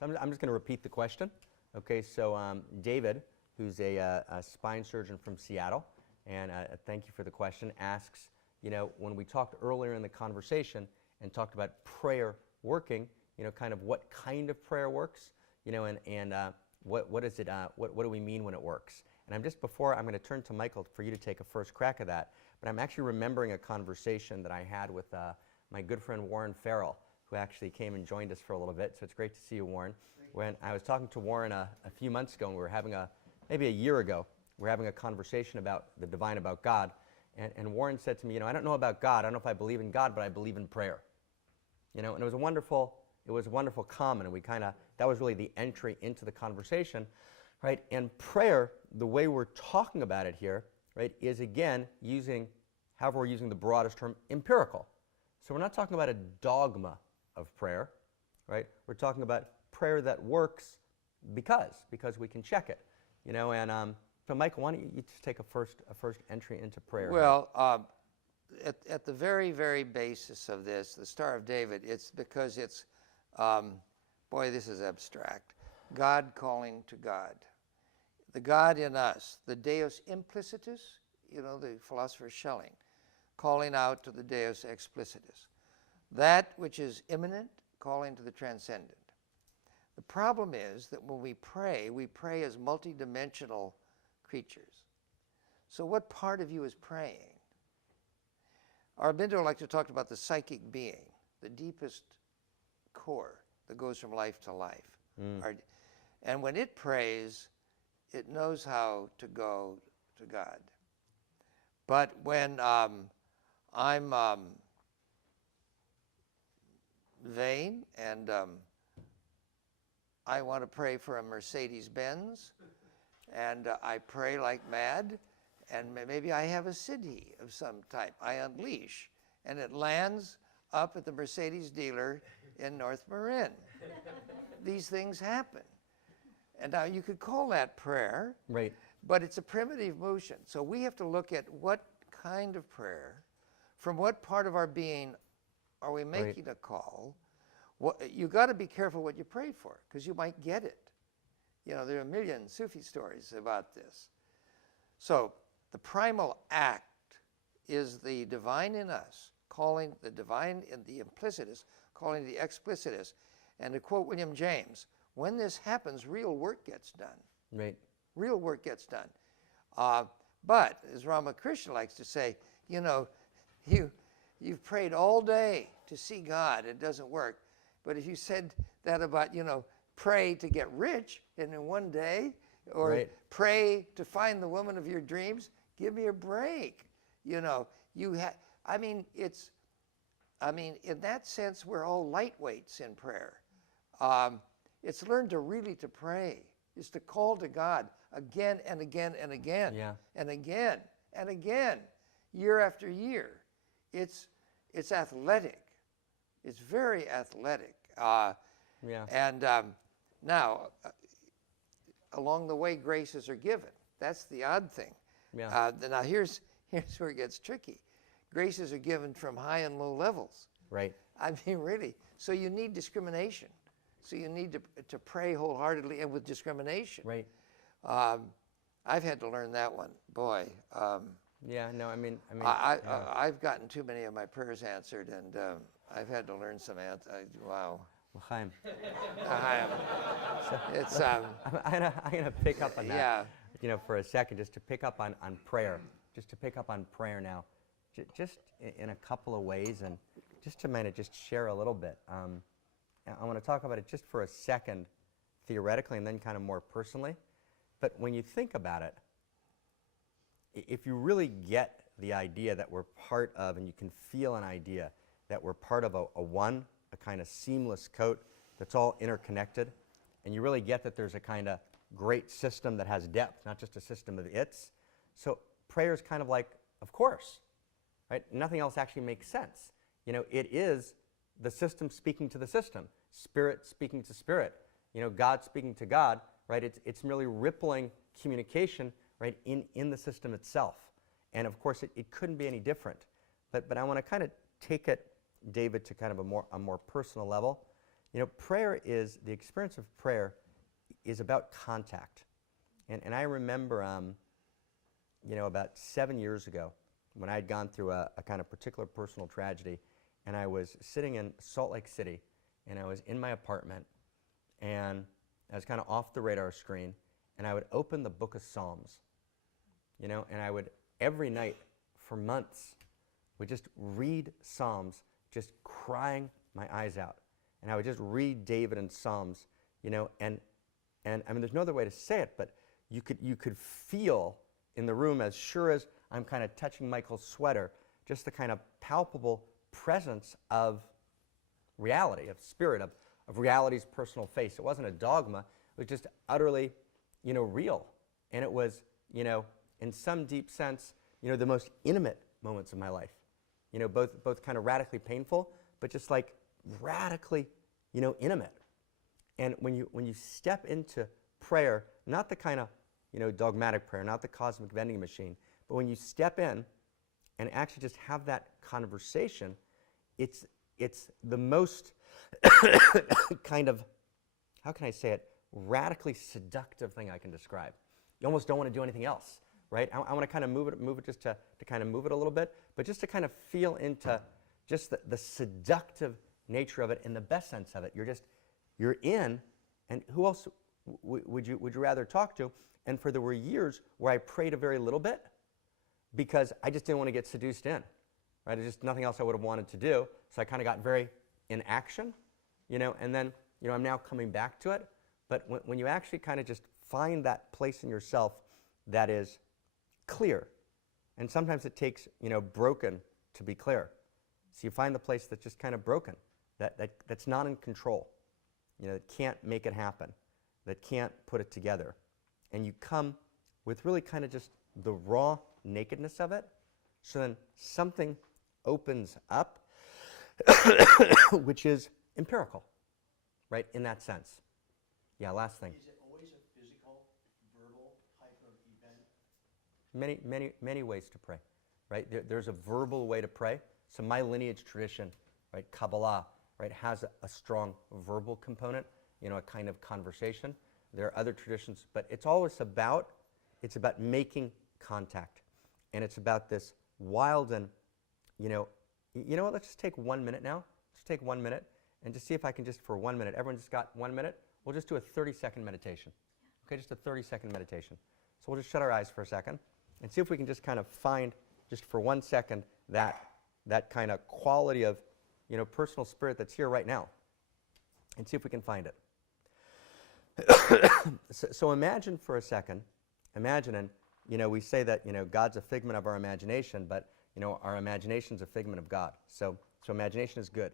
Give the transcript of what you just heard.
So I'm just going to repeat the question. Okay, so David, who's a spine surgeon from Seattle, and thank you for the question, asks, when we talked earlier in the conversation and talked about prayer working, kind of what kind of prayer works, and what is it, what do we mean when it works? And I'm going to turn to Michael for you to take a first crack at that, but I'm actually remembering a conversation that I had with my good friend Warren Farrell, who actually came and joined us for a little bit. So it's great to see you, Warren. When I was talking to Warren a few months ago, and we were having maybe a year ago, we were having a conversation about the divine, about God. And Warren said to me, I don't know about God. I don't know if I believe in God, but I believe in prayer. And it was a wonderful comment, and that was really the entry into the conversation, right? And prayer, the way we're talking about it here, right, is again however we're using the broadest term, empirical. So we're not talking about a dogma of prayer, right? We're talking about prayer that works because we can check it, And so, Michael, why don't you just take a first entry into prayer? Well, at the very, very basis of this, the Star of David, it's because it's, boy, this is abstract. God calling to God, the God in us, the Deus implicitus, the philosopher Schelling, calling out to the Deus explicitus. That which is immanent, calling to the transcendent. The problem is that when we pray as multidimensional creatures. So what part of you is praying? Aurobindo liked to talk about the psychic being, the deepest core that goes from life to life. And when it prays, it knows how to go to God. But when I'm vain and I want to pray for a Mercedes-Benz, and I pray like mad, and maybe I have a siddhi of some type. I unleash, and it lands up at the Mercedes dealer in North Marin. These things happen. And now you could call that prayer, right? But it's a primitive motion. So we have to look at what kind of prayer, from what part of our being are we making a call. You got to be careful what you pray for, because you might get it. There are a million Sufi stories about this. So the primal act is the divine in us, calling the divine in the implicitous, calling the explicitous. And to quote William James, when this happens, real work gets done. Right. Real work gets done. But, as Ramakrishna likes to say, you've prayed all day to see God, it doesn't work. But if you said that about, pray to get rich in one day, or pray to find the woman of your dreams, give me a break. In that sense, we're all lightweights in prayer. It's learned to pray, is to call to God again and again and again, and again and again, year after year. It's athletic. It's very athletic. And now, along the way, graces are given. That's the odd thing. Now here's where it gets tricky. Graces are given from high and low levels. Right. Really. So you need discrimination. So you need to pray wholeheartedly and with discrimination. Right. I've had to learn that one. Boy. I've gotten too many of my prayers answered, and I've had to learn some wow. Well, Chaim. It's I'm gonna pick up on that. For a second, just to pick up on prayer. Just to pick up on prayer now, just in a couple of ways, and just to just share a little bit. I want to talk about it just for a second, theoretically, and then kind of more personally. But when you think about it, if you really get the idea that we're part of, and you can feel an idea that we're part of a kind of seamless coat that's all interconnected, and you really get that there's a kind of great system that has depth, not just a system of its. So prayer is kind of like, of course, right? Nothing else actually makes sense. It is the system speaking to the system, spirit speaking to spirit, God speaking to God, right? It's merely rippling communication, right, in the system itself. And of course, it couldn't be any different. But I want to kind of take it, David, to kind of a more personal level. prayer is, the experience of prayer is about contact. And I remember, about 7 years ago, when I had gone through a kind of particular personal tragedy, and I was sitting in Salt Lake City, and I was in my apartment, and I was kind of off the radar screen, and I would open the book of Psalms, and I would, every night for months, would just read Psalms, just crying my eyes out. And I would just read David and Psalms, and I mean, there's no other way to say it, but you could feel in the room, as sure as I'm kind of touching Michael's sweater, just the kind of palpable presence of reality, of spirit, of reality's personal face. It wasn't a dogma. It was just utterly, real. And it was, in some deep sense, the most intimate moments of my life. Both kind of radically painful, but just like radically, intimate. And when you step into prayer, not the kind of, dogmatic prayer, not the cosmic vending machine, but when you step in and actually just have that conversation, it's the most kind of, how can I say it, radically seductive thing I can describe. You almost don't want to do anything else, right? I want to kind of move it just to kind of move it a little bit, but just to kind of feel into just the seductive nature of it in the best sense of it. You're in, and who else would you rather talk to? And there were years where I prayed a very little bit because I just didn't want to get seduced in, right? There's just nothing else I would have wanted to do. So I kind of got very in action, and then, I'm now coming back to it. But when you actually kind of just find that place in yourself that is clear, and sometimes it takes, broken to be clear. So you find the place that's just kind of broken, that's not in control, that can't make it happen, that can't put it together. And you come with really kind of just the raw nakedness of it. So then something opens up, which is empirical, right, in that sense. Yeah, last thing. Is it always a physical, verbal type of event? Many ways to pray, right? There's a verbal way to pray. So my lineage tradition, right, Kabbalah, right, has a strong verbal component, a kind of conversation. There are other traditions, but it's always about making contact. And it's about this wild and, what, let's just take 1 minute now. Just take 1 minute and just see if I can just for 1 minute, everyone just got 1 minute? We'll just do a 30-second meditation. Okay, just a 30-second meditation. So we'll just shut our eyes for a second and see if we can just kind of find, just for 1 second, that kind of quality of, personal spirit that's here right now. And see if we can find it. So imagine for a second, and we say that God's a figment of our imagination, but our imagination's a figment of God. So imagination is good.